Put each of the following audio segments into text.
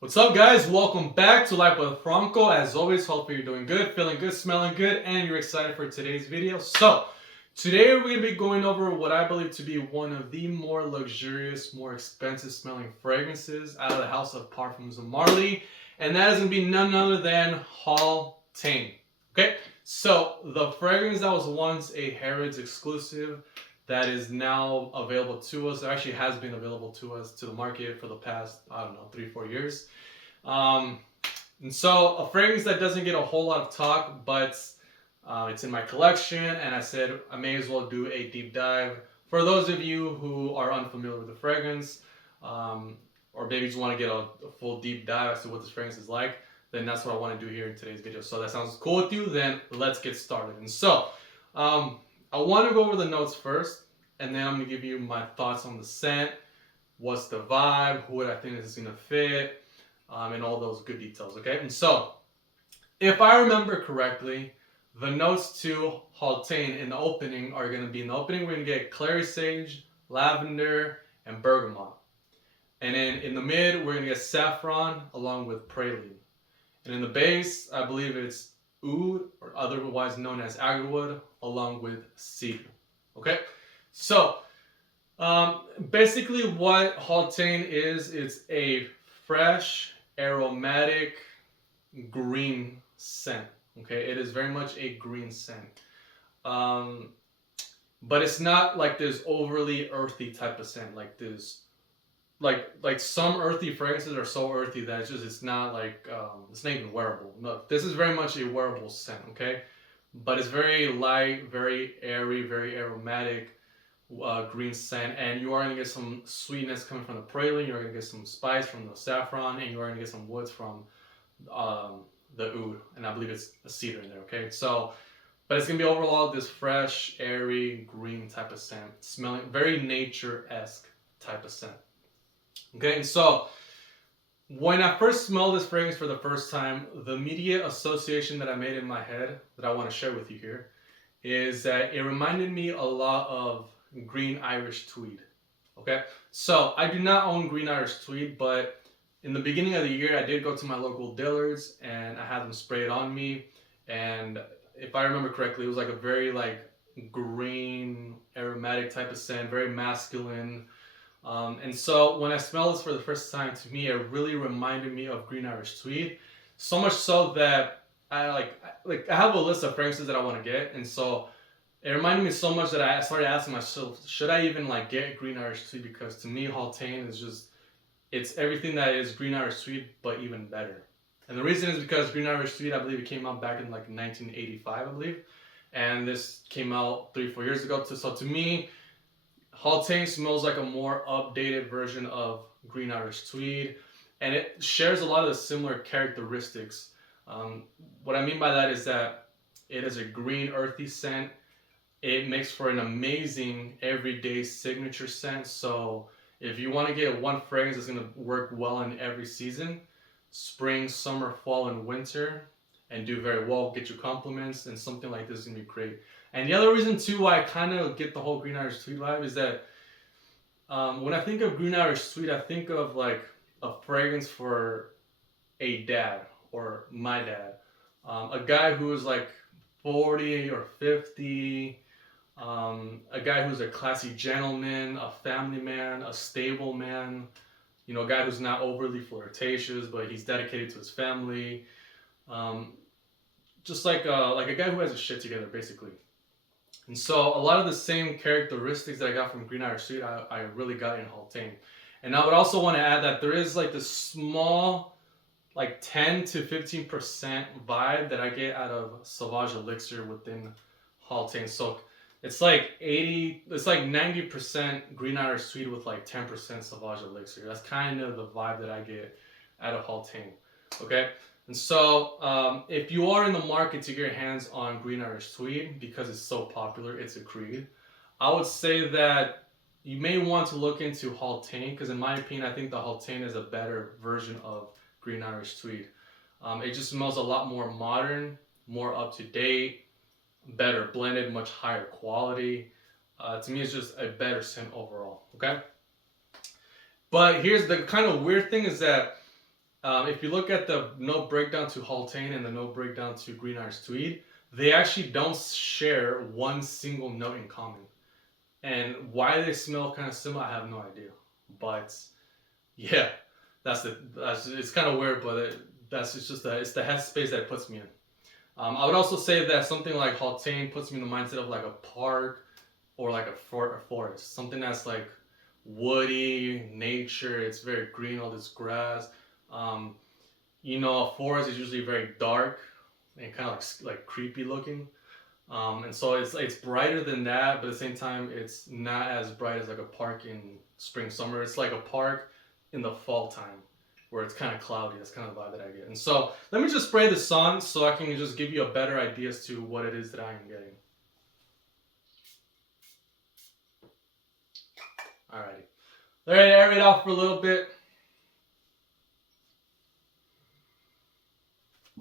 What's up, guys? Welcome back to Life with Franco. As always, hopefully you're doing good, feeling good, smelling good, and you're excited for today's video. So, today we're going to be going over what I believe to be one of the more luxurious, more expensive smelling fragrances out of the house of Parfums and Marley, and that is going to be none other than Haltane. Okay, so the fragrance that was once a Harrods exclusive that is now available to us. It actually has been available to us, to the market, for the past, I don't know, 3-4 years. And so a fragrance that doesn't get a whole lot of talk, but it's in my collection, and I said I may as well do a deep dive. For those of you who are unfamiliar with the fragrance, or maybe just want to get a full deep dive as to what this fragrance is like, then that's what I want to do here in today's video. So that sounds cool with you? Then let's get started. And so, I want to go over the notes first, and then I'm going to give you my thoughts on the scent, what's the vibe, who I think this is going to fit, and all those good details, okay? And so, if I remember correctly, the notes to Haltane in the opening are going to be, in the opening we're going to get clary sage, lavender, and bergamot. And then in the mid, we're going to get saffron along with praline. And in the base, I believe it's oud, or otherwise known as agarwood, along with cedar. Okay, so basically what Haltane is, it's a fresh, aromatic, green scent. Okay, it is very much a green scent, but it's not like this overly earthy type of scent, like this. Like some earthy fragrances are so earthy that it's not like it's not even wearable. No, this is very much a wearable scent, okay? But it's very light, very airy, very aromatic green scent, and you are gonna get some sweetness coming from the praline. You're gonna get some spice from the saffron, and you are gonna get some woods from the oud, and I believe it's a cedar in there. Okay, so but it's gonna be overall this fresh, airy, green type of scent, smelling very nature-esque type of scent. Okay, and so when I first smelled this fragrance for the first time, the immediate association that I made in my head that I want to share with you here is that it reminded me a lot of green Irish tweed. Okay, so I do not own green Irish tweed, but in the beginning of the year, I did go to my local Dillard's and I had them spray it on me. And if I remember correctly, it was like a very like green aromatic type of scent, very masculine. And so when I smelled this for the first time, to me, it really reminded me of green Irish tweed. So much so that I have a list of fragrances that I want to get, and so it reminded me so much that I started asking myself, should I even like get green Irish tweed? Because to me, Haltane is just, it's everything that is green Irish tweed, but even better. And the reason is because green Irish tweed, I believe it came out back in like 1985, I believe, and this came out 3-4 years ago. So to me, Haltane smells like a more updated version of green Irish tweed, and it shares a lot of the similar characteristics. What I mean by that is that it is a green earthy scent. It makes for an amazing everyday signature scent. So if you want to get one fragrance that's going to work well in every season, spring, summer, fall, and winter, and do very well, get your compliments, and something like this is going to be great. And the other reason too why I kind of get the whole green Irish tweed vibe is that when I think of green Irish tweed, I think of like a fragrance for a dad or my dad, a guy who is like 40 or 50, a guy who's a classy gentleman, a family man, a stable man, you know, a guy who's not overly flirtatious, but he's dedicated to his family, just like a guy who has his shit together, basically. And so a lot of the same characteristics that I got from green Irish tweed, I really got in Haltane. And I would also want to add that there is like this small, like 10 to 15% vibe that I get out of Sauvage Elixir within Haltane. So it's like 90% green Irish tweed with like 10% Sauvage Elixir. That's kind of the vibe that I get out of Haltane. Okay? And so, if you are in the market to get your hands on green Irish tweed, because it's so popular, it's a creed, I would say that you may want to look into Haltane, because in my opinion, I think the Haltane is a better version of green Irish tweed. It just smells a lot more modern, more up to date, better blended, much higher quality. To me, it's just a better scent overall. Okay. But here's the kind of weird thing is that If you look at the note breakdown to Haltane and the note breakdown to Green Irish Tweed, they actually don't share one single note in common. And why they smell kind of similar, I have no idea. But yeah, that's it's kind of weird, but that's it's just it's the headspace that it puts me in. I would also say that something like Haltane puts me in the mindset of like a park or like a forest, something that's like woody, nature. It's very green, all this grass. Um, a forest is usually very dark and kind of like creepy looking. And so it's brighter than that, but at the same time, it's not as bright as like a park in spring, summer. It's like a park in the fall time where it's kind of cloudy. That's kind of the vibe that I get. And so let me just spray this on so I can just give you a better idea as to what it is that I am getting. Alrighty. Let it air it out for a little bit.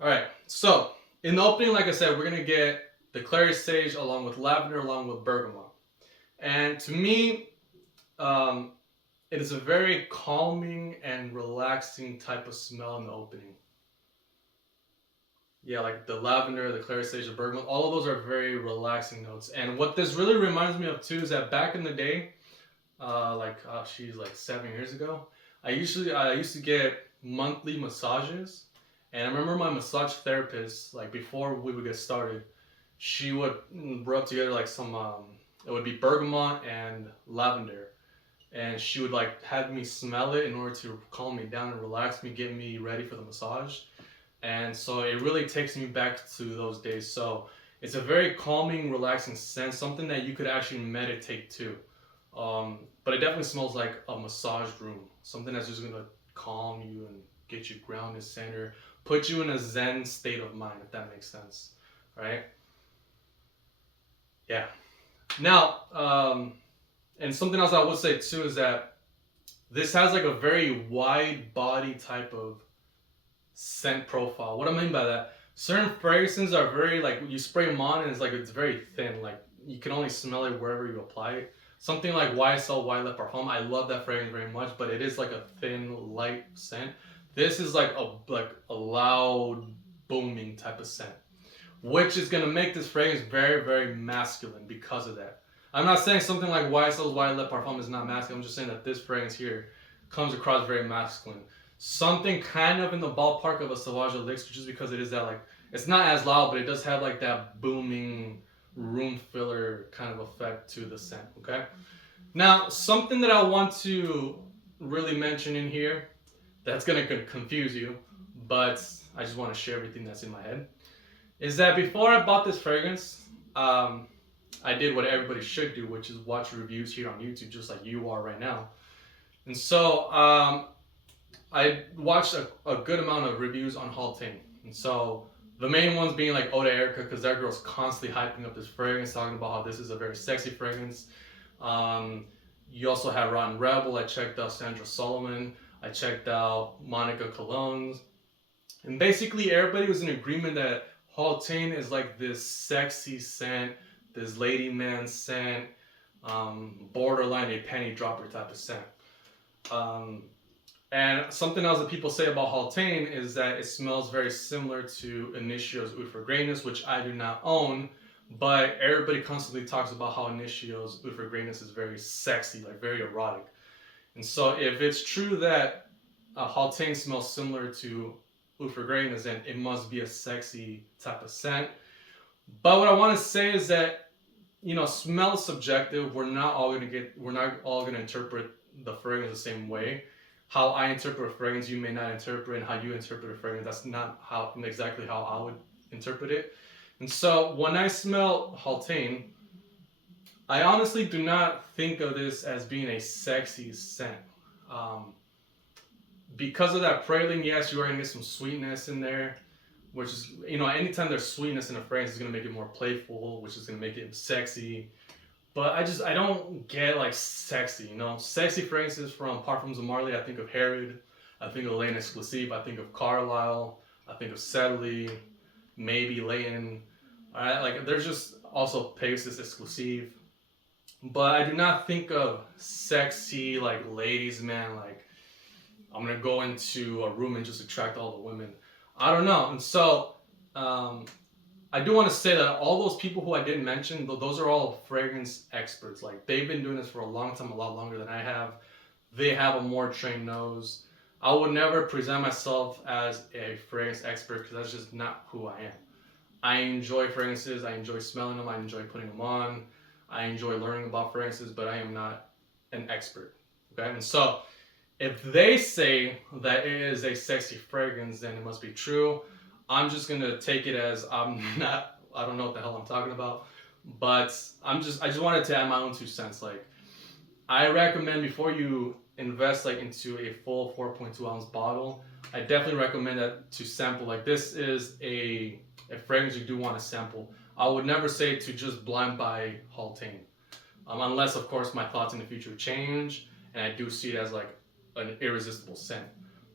Alright, so in the opening, like I said, we're going to get the clary sage along with lavender, along with bergamot. And to me, it is a very calming and relaxing type of smell in the opening. Yeah, like the lavender, the clary sage, the bergamot, all of those are very relaxing notes. And what this really reminds me of too is that back in the day, like 7 years ago, I used to get monthly massages, and I remember my massage therapist, like before we would get started, she would rub together like some it would be bergamot and lavender, and she would like have me smell it in order to calm me down and relax me, get me ready for the massage. And so it really takes me back to those days. So it's a very calming, relaxing scent, something that you could actually meditate to. But it definitely smells like a massage room, something that's just gonna calm you and get you grounded, center, put you in a zen state of mind, if that makes sense, right? Yeah. Now, and something else I would say too is that this has like a very wide body type of scent profile. What I mean by that, certain fragrances are very like you spray them on and it's very thin. Like you can only smell it wherever you apply it. Something like YSL White Le Parfum, I love that fragrance very much, but it is like a thin, light scent. This is like a loud, booming type of scent, which is gonna make this fragrance very, very masculine because of that. I'm not saying something like YSL's White Le Parfum is not masculine. I'm just saying that this fragrance here comes across very masculine. Something kind of in the ballpark of a Sauvage Elixir, just because it is that like it's not as loud, but it does have like that booming room filler kind of effect to the scent. Okay. Now, something that I want to really mention in here that's gonna confuse you, but I just want to share everything that's in my head, is that before I bought this fragrance, I did what everybody should do, which is watch reviews here on YouTube, just like you are right now. And so I watched a good amount of reviews on Haltane. And so the main ones being like Oda Erica, because that girl's constantly hyping up this fragrance, talking about how this is a very sexy fragrance. You also have Rotten Rebel. I checked out Sandra Solomon. I checked out Monica Colognes. And basically everybody was in agreement that Haltane is like this sexy scent, this lady man scent, borderline a penny dropper type of scent. And something else that people say about Haltane is that it smells very similar to Initio's Oud for Greatness, which I do not own, but everybody constantly talks about how Initio's Oud for Greatness is very sexy, like very erotic. And so if it's true that Haltane smells similar to Oud for Greatness, then it must be a sexy type of scent. But what I want to say is that, smell is subjective. We're not all gonna interpret the fragrance the same way. How I interpret a fragrance, you may not interpret, and how you interpret a fragrance, that's not exactly how I would interpret it. And so when I smell Haltane, I honestly do not think of this as being a sexy scent. Because of that praline, yes, you are going to get some sweetness in there, which is, anytime there's sweetness in a fragrance, it's going to make it more playful, which is going to make it sexy. But I don't get like sexy, Sexy fragrances from Parfums of Marley, I think of Herod, I think of Layton Exclusif, I think of Carlisle, I think of Sedley, maybe Layton. Alright, like there's just also Pegasus Exclusif. But I do not think of sexy, like ladies man, like I'm gonna go into a room and just attract all the women. I don't know. And so I do want to say that all those people who I didn't mention, those are all fragrance experts. Like they've been doing this for a long time, a lot longer than I have. They have a more trained nose. I would never present myself as a fragrance expert because that's just not who I am. I enjoy fragrances. I enjoy smelling them. I enjoy putting them on. I enjoy learning about fragrances, but I am not an expert. Okay, and so if they say that it is a sexy fragrance, then it must be true. I'm just gonna take it as I'm not. I don't know what the hell I'm talking about, but I just wanted to add my own 2 cents. Like, I recommend before you invest like into a full 4.2 ounce bottle, I definitely recommend that to sample. Like, this is a fragrance you do want to sample. I would never say to just blind buy Haltane, unless of course my thoughts in the future change and I do see it as like an irresistible scent.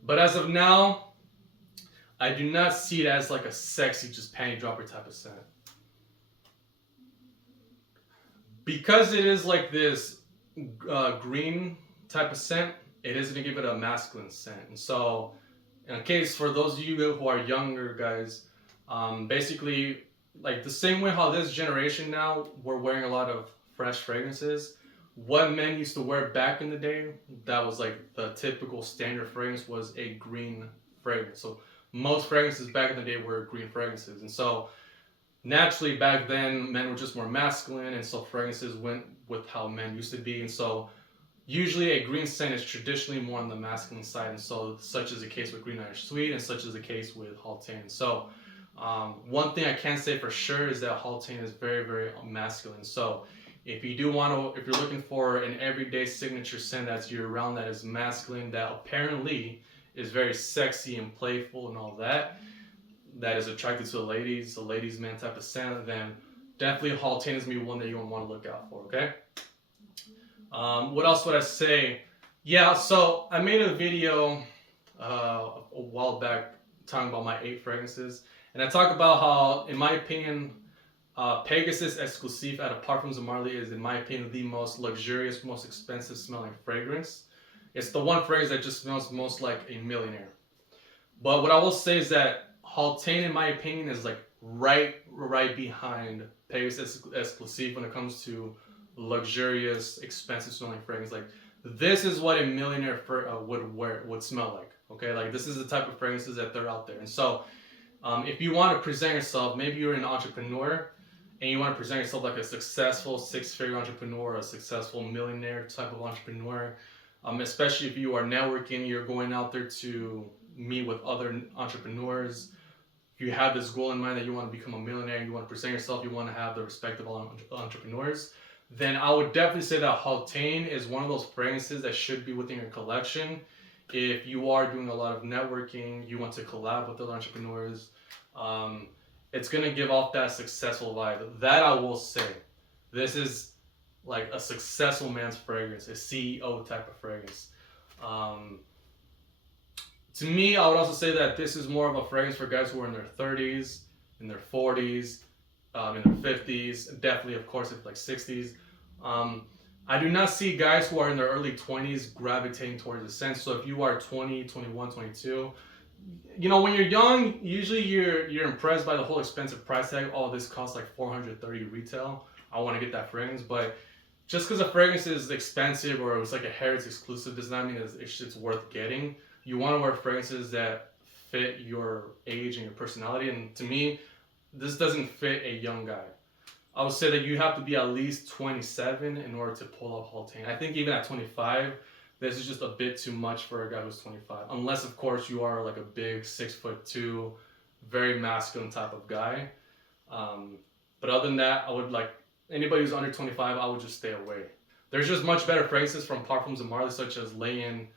But as of now, I do not see it as like a sexy, just panty dropper type of scent. Because it is like this green type of scent, it is going to give it a masculine scent. And so, in case for those of you who are younger guys, basically, like the same way how this generation now, we're wearing a lot of fresh fragrances. What men used to wear back in the day, that was like the typical standard fragrance, was a green fragrance. So most fragrances back in the day were green fragrances. And so naturally back then, men were just more masculine, and so fragrances went with how men used to be. And so usually a green scent is traditionally more on the masculine side, and so such is the case with Green Irish Sweet, and such is the case with Haltane. So one thing I can say for sure is that Haltane is very, very masculine. So if you do want to, if you're looking for an everyday signature scent that's year-round, that is masculine, that apparently is very sexy and playful and all that, that is attracted to the ladies man type of scent, then definitely Haltane is going to be one that you want to look out for, okay? What else would I say? Yeah, so I made a video a while back talking about my 8 fragrances, and I talk about how, in my opinion, Pegasus Exclusif out of Parfums of Marley is, in my opinion, the most luxurious, most expensive smelling fragrance. It's the one fragrance that just smells most like a millionaire. But what I will say is that Haltane, in my opinion, is like right behind Pegasus Exclusif when it comes to luxurious, expensive smelling fragrance. Like, this is what a millionaire would smell like. Okay, like this is the type of fragrances that they're out there. And so, if you want to present yourself, maybe you're an entrepreneur and you want to present yourself like a successful 6-figure entrepreneur, a successful millionaire type of entrepreneur, especially if you are networking, you're going out there to meet with other entrepreneurs. If you have this goal in mind that you want to become a millionaire, you want to present yourself, you want to have the respect of all entrepreneurs, then I would definitely say that Haltane is one of those fragrances that should be within your collection. If you are doing a lot of networking, you want to collab with other entrepreneurs, it's going to give off that successful vibe. That I will say. This is like a successful man's fragrance, a CEO type of fragrance. To me, I would also say that this is more of a fragrance for guys who are in their 30s, in their 40s, in their 50s, definitely, of course, in like 60s. I do not see guys who are in their early 20s gravitating towards the scent. So if you are 20, 21, 22, you know, when you're young, usually you're impressed by the whole expensive price tag. Oh, this costs like $430 retail. I want to get that fragrance. But just because a fragrance is expensive or it's like a Harrods exclusive does not mean it's worth getting. You want to wear fragrances that fit your age and your personality. And to me, this doesn't fit a young guy. I would say that you have to be at least 27 in order to pull off Haltane. I think even at 25, this is just a bit too much for a guy who's 25. Unless, of course, you are like a big 6'2", very masculine type of guy. But other than that, I would like anybody who's under 25, I would just stay away. There's just much better fragrances from Parfums of Marley, such as Layton.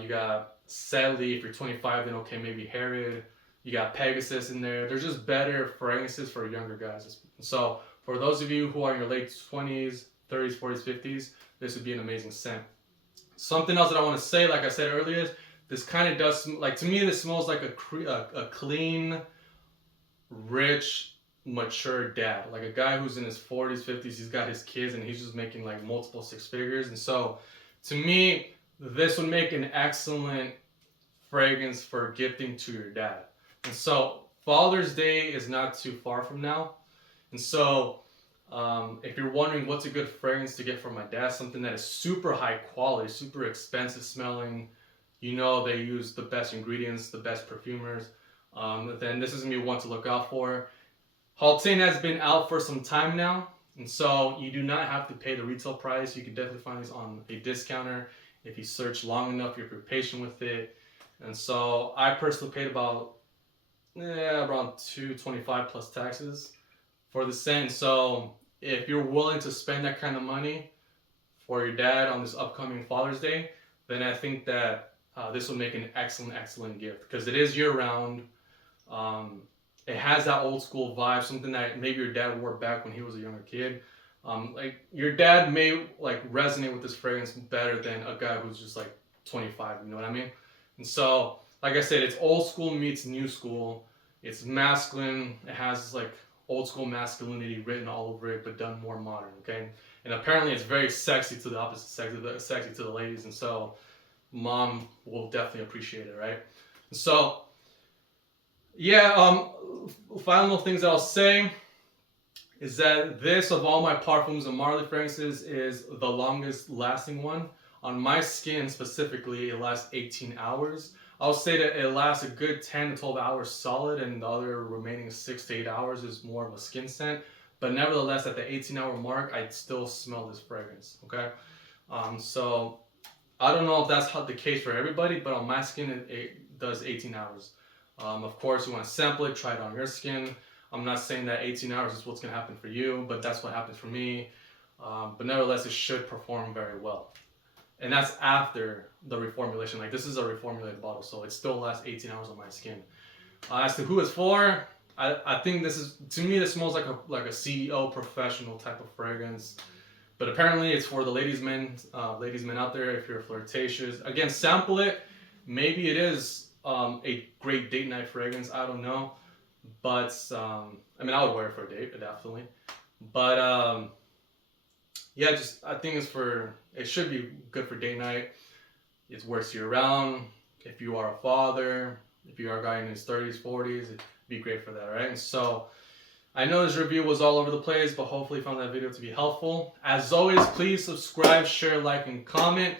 You got Sedley. If you're 25, then okay, maybe Harriet. You got Pegasus in there. There's just better fragrances for younger guys. So for those of you who are in your late 20s, 30s, 40s, 50s, this would be an amazing scent. Something else that I want to say, like I said earlier, this kind of does, like, to me, this smells like a clean, rich, mature dad. Like a guy who's in his 40s, 50s, he's got his kids and he's just making like multiple 6 figures. And so to me, this would make an excellent fragrance for gifting to your dad. And so Father's Day is not too far from now. And so if you're wondering what's a good fragrance to get for my dad, something that is super high quality, super expensive smelling, you know they use the best ingredients, the best perfumers, then this is going to be one to look out for. Haltane has been out for some time now, and so you do not have to pay the retail price. You can definitely find these on a discounter if you search long enough, if you're patient with it. And so I personally paid about around $225 plus taxes for the scent. So if you're willing to spend that kind of money for your dad on this upcoming Father's Day, then I think that this will make an excellent gift, because it is year round. It has that old school vibe, something that maybe your dad wore back when he was a younger kid. Like your dad may like resonate with this fragrance better than a guy who's just like 25. You know what I mean? And so, like I said, it's old school meets new school. It's masculine. It has like old school masculinity written all over it, but done more modern. Okay, and apparently it's very sexy to the opposite sex, sexy to the ladies, and so mom will definitely appreciate it, right? And so, yeah. Final things that I'll say is that this, of all my Parfums and Marley fragrances, is the longest lasting one. On my skin specifically, it lasts 18 hours. I'll say that it lasts a good 10 to 12 hours solid, and the other remaining 6 to 8 hours is more of a skin scent. But nevertheless, at the 18-hour mark, I still smell this fragrance, okay? So I don't know if that's the case for everybody, but on my skin, it does 18 hours. Of course, you want to sample it, try it on your skin. I'm not saying that 18 hours is what's going to happen for you, but that's what happens for me. But nevertheless, it should perform very well. And that's after the reformulation. Like, this is a reformulated bottle, so it still lasts 18 hours on my skin. As to who it's for, I think this is, to me, this smells like a CEO professional type of fragrance. But apparently it's for the ladies men out there if you're flirtatious. Again, sample it. Maybe it is a great date night fragrance. I don't know. But, I mean, I would wear it for a date, definitely. But, yeah, I think it should be good for date night. It works year round. If you are a father, if you are a guy in his 30s, 40s, it'd be great for that, right? And so, I know this review was all over the place, but hopefully you found that video to be helpful. As always, please subscribe, share, like, and comment.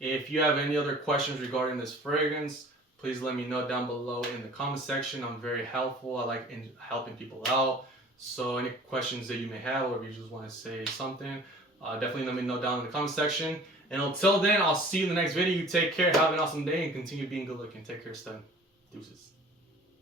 If you have any other questions regarding this fragrance, please let me know down below in the comment section. I'm very helpful. I like helping people out. So any questions that you may have, or if you just want to say something, definitely let me know down in the comment section. And until then, I'll see you in the next video. You take care, have an awesome day, and continue being good looking. Take care, Stan. Deuces.